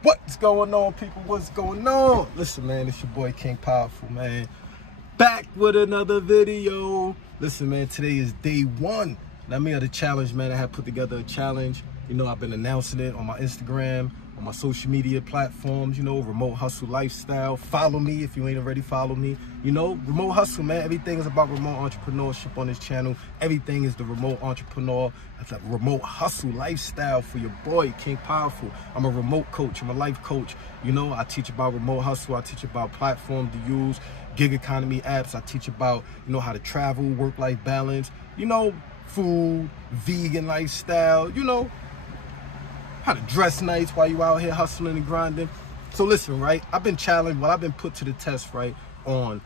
What's going on, people? What's going on? Listen, man, it's your boy King Powerful, man. Back with another video. Listen, man, today is day one. Now, me of the challenge, man. I have put together a challenge. You know, I've been announcing it on my Instagram, on my social media platforms, you know, Remote Hustle Lifestyle. Follow me if you ain't already follow me. You know, Remote Hustle, man. Everything is about remote entrepreneurship on this channel. Everything is the remote entrepreneur. It's a remote hustle lifestyle for your boy, King Powerful. I'm a remote coach. I'm a life coach. You know, I teach about remote hustle. I teach about platforms to use, gig economy apps. I teach about, you know, how to travel, work-life balance, you know, food, vegan lifestyle, you know, how to dress nice while you out here hustling and grinding. So listen, right, I've been challenged, well, I've been put to the test, right, on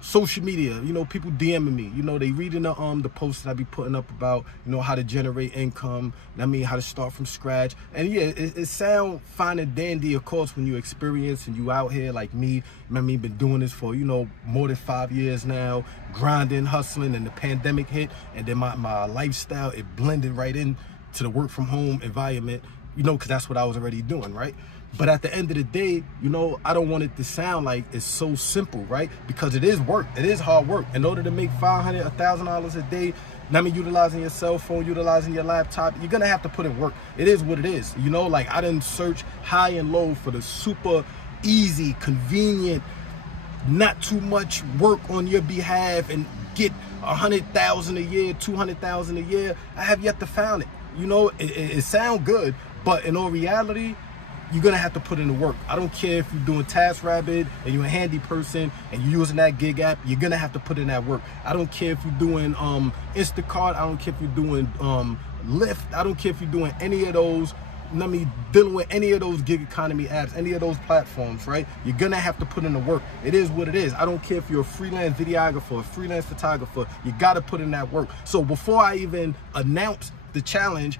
social media. You know, people DMing me, you know, they reading the posts that I be putting up about, you know, how to generate income, I mean, how to start from scratch. And yeah, it sound fine and dandy, of course, when you experience and you out here like me. I mean, been doing this for, you know, more than 5 years now, grinding, hustling, and the pandemic hit, and then my lifestyle, it blended right in to the work from home environment, you know, because that's what I was already doing, right? But at the end of the day, you know, I don't want it to sound like it's so simple, right? Because it is work. It is hard work. In order to make $500, $1,000 a day, I mean, utilizing your cell phone, utilizing your laptop, you're going to have to put in work. It is what it is. You know, like I didn't search high and low for the super easy, convenient, not too much work on your behalf and get 100,000 a year, 200,000 a year. I have yet to find it. You know, it sounds good, but in all reality, you're gonna have to put in the work. I don't care if you're doing TaskRabbit and you're a handy person and you're using that gig app, you're gonna have to put in that work. I don't care if you're doing Instacart, I don't care if you're doing Lyft, I don't care if you're doing any of those, I mean, dealing with any of those gig economy apps, any of those platforms, right? You're gonna have to put in the work. It is what it is. I don't care if you're a freelance videographer, a freelance photographer, you gotta put in that work. So before I even announce the challenge,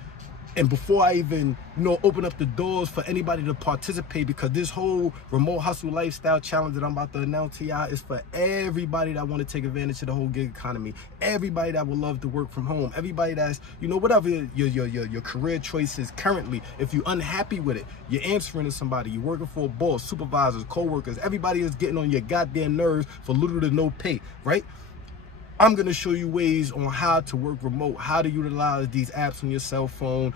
and before I even, you know, open up the doors for anybody to participate, because this whole remote hustle lifestyle challenge that I'm about to announce to y'all is for everybody that want to take advantage of the whole gig economy, everybody that would love to work from home, everybody that's, you know, whatever your career choice is currently. If you're unhappy with it, you're answering to somebody, you're working for a boss, supervisors, co-workers, everybody is getting on your goddamn nerves for little to no pay, right? I'm going to show you ways on how to work remote, how to utilize these apps on your cell phone,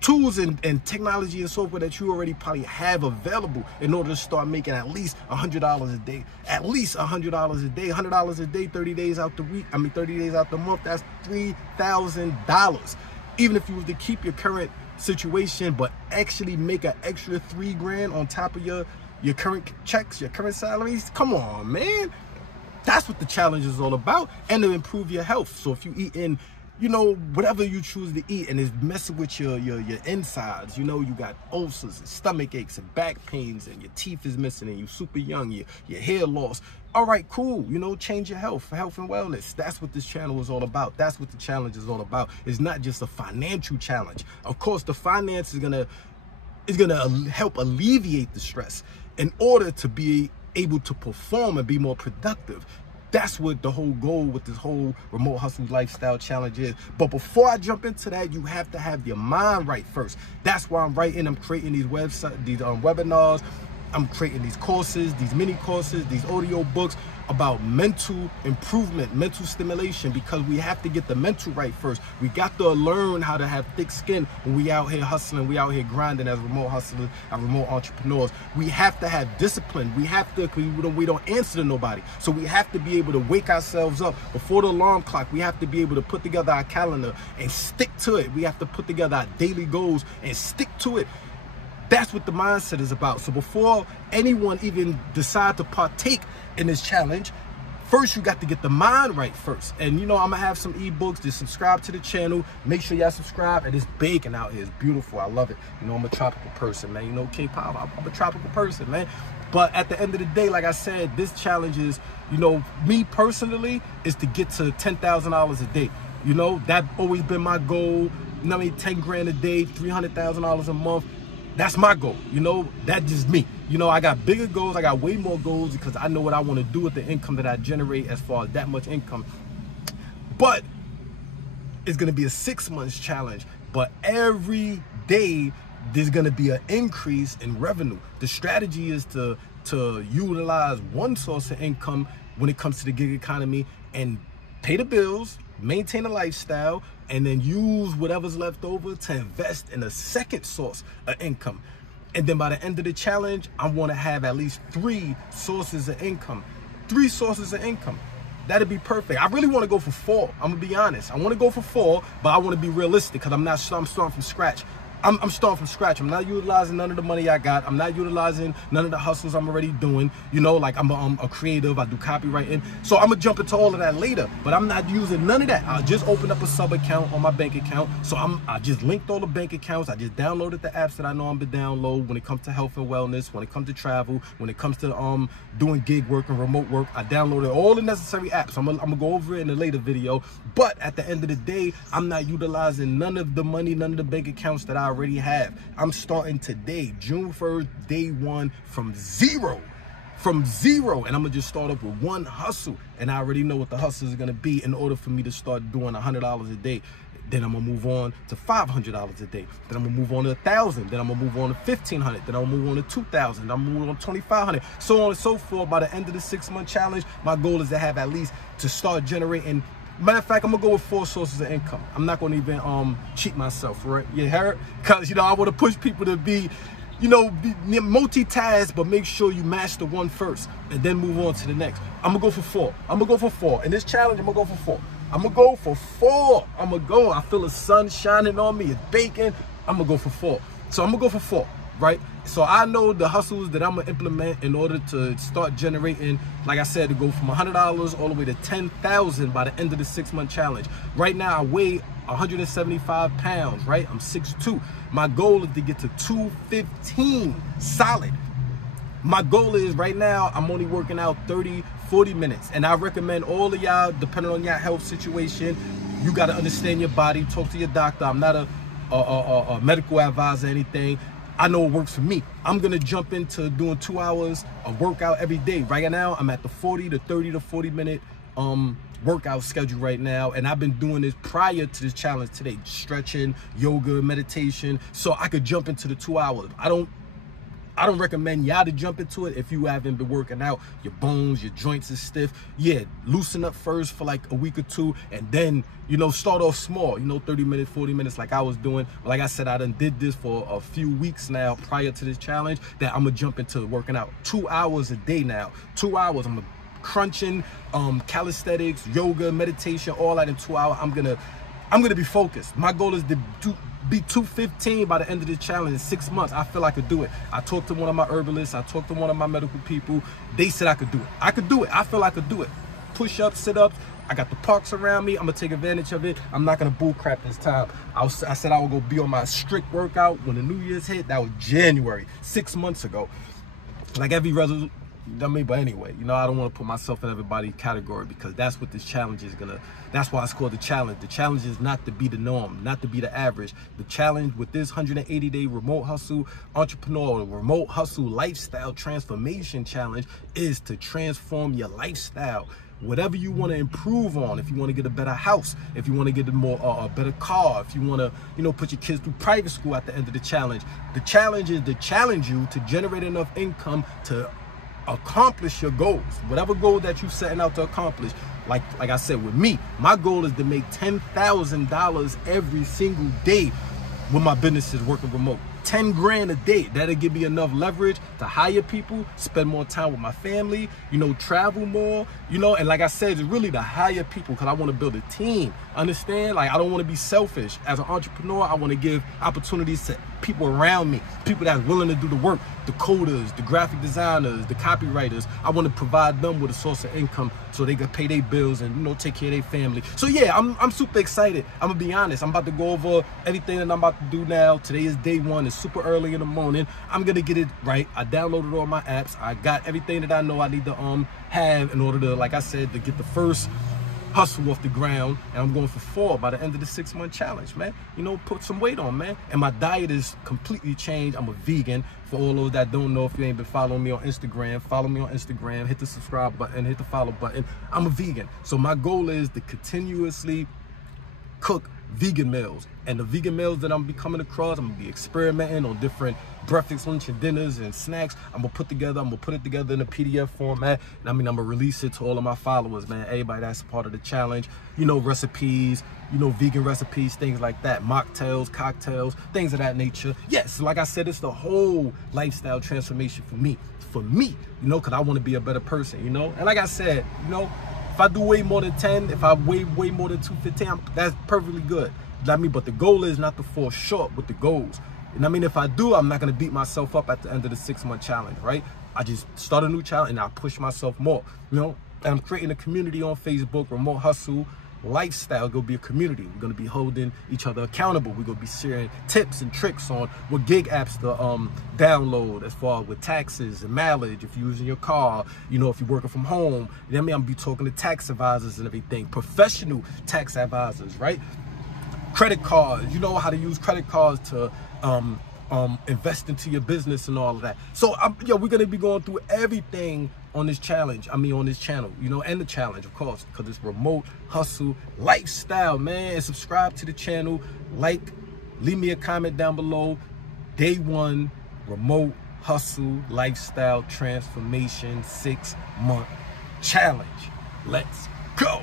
tools and technology and software that you already probably have available in order to start making at least $100 a day. At least $100 a day, $100 a day, 30 days out the week. I mean, 30 days out the month, that's $3,000. Even if you were to keep your current situation, but actually make an extra $3 grand on top of your current checks, your current salaries. Come on, man. That's what the challenge is all about, and to improve your health. So if you eat in, you know, whatever you choose to eat and it's messing with your insides, you know, you got ulcers and stomach aches and back pains and your teeth is missing and you're super young, your hair loss. All right, cool. You know, change your health and wellness. That's what this channel is all about. That's what the challenge is all about. It's not just a financial challenge. Of course, the finance is gonna help alleviate the stress in order to be able to perform and be more productive. That's what the whole goal with this whole remote hustle lifestyle challenge is. But before I jump into that, you have to have your mind right first. That's why I'm creating these webinars. I'm creating these courses, these mini courses, these audio books about mental improvement, mental stimulation, because we have to get the mental right first. We got to learn how to have thick skin when we out here hustling, we out here grinding as remote hustlers and remote entrepreneurs. We have to have discipline. We have to, we don't answer to nobody. So we have to be able to wake ourselves up before the alarm clock. We have to be able to put together our calendar and stick to it. We have to put together our daily goals and stick to it. That's what the mindset is about. So before anyone even decide to partake in this challenge, first you got to get the mind right first. And you know, I'm gonna have some ebooks. Just subscribe to the channel. Make sure y'all subscribe. And it's baking out here. It's beautiful. I love it. You know, I'm a tropical person, man. You know, K-pop, I'm a tropical person, man. But at the end of the day, like I said, this challenge is, you know, me personally, is to get to $10,000 a day. You know, that's always been my goal. You know what I mean? 10 grand a day, $300,000 a month. That's my goal, you know, that's just me. You know, I got bigger goals, I got way more goals because I know what I want to do with the income that I generate as far as that much income. But it's going to be a 6 months challenge, but every day there's going to be an increase in revenue. The strategy is to utilize one source of income when it comes to the gig economy and pay the bills, maintain a lifestyle, and then use whatever's left over to invest in a second source of income. And then by the end of the challenge, I want to have at least 3 sources of income. 3 sources of income. That'd be perfect. I really want to go for 4. I'm gonna be honest. I want to go for 4, but I want to be realistic because I'm starting from scratch. I'm starting from scratch. I'm not utilizing none of the money I got. I'm not utilizing none of the hustles I'm already doing. You know, like I'm a creative. I do copywriting. So I'm going to jump into all of that later. But I'm not using none of that. I just opened up a sub account on my bank account. So I just linked all the bank accounts. I just downloaded the apps that I know I'm going to download when it comes to health and wellness, when it comes to travel, when it comes to doing gig work and remote work. I downloaded all the necessary apps. I'm going to go over it in a later video. But at the end of the day, I'm not utilizing none of the money, none of the bank accounts that I already have. I'm starting today, June 1st, day 1, from zero, and I'm gonna just start up with one hustle, and I already know what the hustle is gonna be in order for me to start doing $100 a day. Then I'm gonna move on to $500 a day. Then I'm gonna move on to $1,000. Then I'm gonna move on to $1,500. Then I'm gonna move on to $2,000. I'm gonna move on to $2,500. So on and so forth. By the end of the 6-month challenge, my goal is to have at least to start generating. Matter of fact, I'm gonna go with 4 sources of income. I'm not gonna even cheat myself, right? You heard? Cause I want to push people to be, be multitask, but make sure you master one first and then move on to the next. I'm gonna go for 4. I'm gonna go for 4. In this challenge, I'm gonna go for 4. I'm gonna go for 4. I feel the sun shining on me. It's baking. I'm gonna go for 4. So I'm gonna go for 4. Right? So I know the hustles that I'm gonna implement in order to start generating, like I said, to go from $100 all the way to $10,000 by the end of the 6-month challenge. Right now I weigh 175 pounds, right? I'm 6'2". My goal is to get to 215 solid. My goal is right now I'm only working out 30-40 minutes, and I recommend all of y'all, depending on your health situation, you got to understand your body, talk to your doctor. I'm not a medical advisor or anything. I know it works for me. I'm gonna jump into doing 2 hours of workout every day. Right now, I'm at the 30 to 40 minute workout schedule right now, and I've been doing this prior to this challenge today. Stretching, yoga, meditation, so I could jump into the 2 hours. I don't recommend y'all to jump into it if you haven't been working out. Your bones, your joints is stiff. Yeah, loosen up first for like a week or 2, and then, start off small, 30 minutes, 40 minutes like I was doing. Like I said, I done did this for a few weeks now prior to this challenge, that I'm gonna jump into working out 2 hours a day now. 2 hours, I'm crunching, calisthenics, yoga, meditation, all that in 2 hours. I'm gonna be focused. My goal is to be 215 by the end of the challenge in 6 months. I feel I could do it. I talked to one of my herbalists. I talked to one of my medical people. They said I could do it. I could do it. I feel I could do it. Push-ups, sit-ups. I got the parks around me. I'm gonna take advantage of it. I'm not gonna bull crap this time. I said I would go be on my strict workout when the New Year's hit. That was January, 6 months ago. Like every resolution. But anyway, I don't want to put myself in everybody's category, because that's what this challenge is that's why it's called the challenge. The challenge is not to be the norm, not to be the average. The challenge with this 180-day remote hustle entrepreneur, remote hustle lifestyle transformation challenge is to transform your lifestyle. Whatever you want to improve on, if you want to get a better house, if you want to get a better car, if you want to, put your kids through private school at the end of the challenge is to challenge you to generate enough income to accomplish your goals, whatever goal that you're setting out to accomplish. Like I said, with me, my goal is to make $10,000 every single day when my business is working remote. 10 grand a day. That'll give me enough leverage to hire people, spend more time with my family, travel more, and like I said, it's really to hire people because I want to build a team. Understand? Like, I don't want to be selfish. As an entrepreneur, I want to give opportunities to people around me, people that's willing to do the work, the coders, the graphic designers, the copywriters. I want to provide them with a source of income so they can pay their bills and, take care of their family. So yeah, I'm super excited. I'm gonna be honest. I'm about to go over everything that I'm about to do now. Today is day 1. It's super early in the morning. I'm gonna get it right. I downloaded all my apps. I got everything that I know I need to have in order to, like I said, to get the first hustle off the ground, and I'm going for 4 by the end of the 6-month challenge, man. Put some weight on, man. And my diet is completely changed. I'm a vegan. For all those that don't know, if you ain't been following me on Instagram, follow me on Instagram, hit the subscribe button, hit the follow button. I'm a vegan. So my goal is to continuously cook vegan meals. And the vegan meals that I'm gonna be coming across, I'm gonna be experimenting on different breakfast, lunch, and dinners and snacks. I'm gonna put it together in a PDF format. And I'm gonna release it to all of my followers, man. Everybody that's part of the challenge. Recipes, vegan recipes, things like that. Mocktails, cocktails, things of that nature. Yes, like I said, it's the whole lifestyle transformation for me. Because I want to be a better person, And like I said, if I do way more than 10, if I weigh way more than 215, that's perfectly good. But the goal is not to fall short with the goals. If I do, I'm not going to beat myself up at the end of the 6-month challenge, right? I just start a new challenge and I push myself more, And I'm creating a community on Facebook, Remote Hustle Lifestyle. Gonna be a community. We're gonna be holding each other accountable. We're gonna be sharing tips and tricks on what gig apps to download as far as with taxes and mileage, if you're using your car, if you're working from home. I'm gonna be talking to tax advisors and everything, professional tax advisors, right? Credit cards, how to use credit cards to invest into your business and all of that. So we're gonna be going through everything on this challenge. On this channel, and the challenge, of course, because it's Remote Hustle Lifestyle, man. And subscribe to the channel, leave me a comment down below. Day 1 Remote Hustle Lifestyle Transformation 6-month challenge. Let's go.